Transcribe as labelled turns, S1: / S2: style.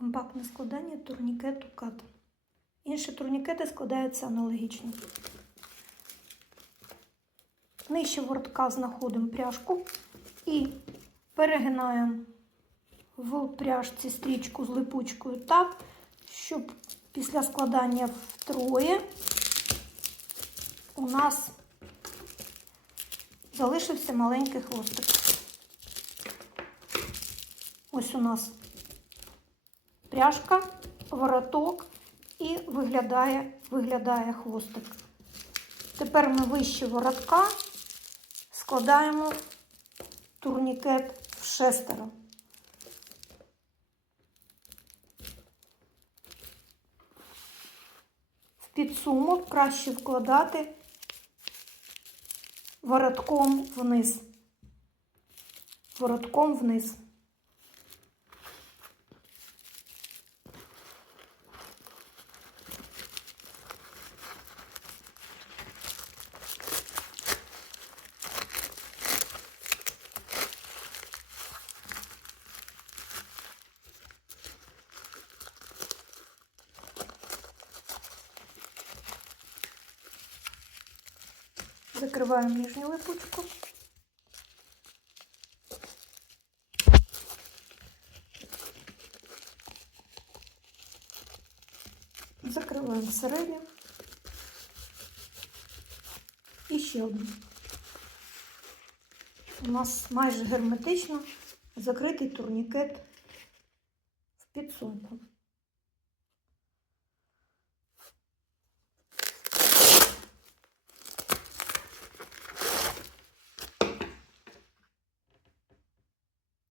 S1: Компактне складання турнікету кат. Інші турнікети складаються аналогічно. Нижче воротка знаходимо пряжку і перегинаємо в пряжці стрічку з липучкою так, щоб після складання втроє у нас залишився маленький хвостик. Ось у нас пряжка, вороток і виглядає, виглядає хвостик. Тепер ми вище воротка складаємо турнікет в шестеро. В підсумок краще вкладати воротком вниз. Воротком вниз. Закриваємо нижню липучку. Закриваємо середню. І ще одну. У нас майже герметично закритий турнікет в підсумку.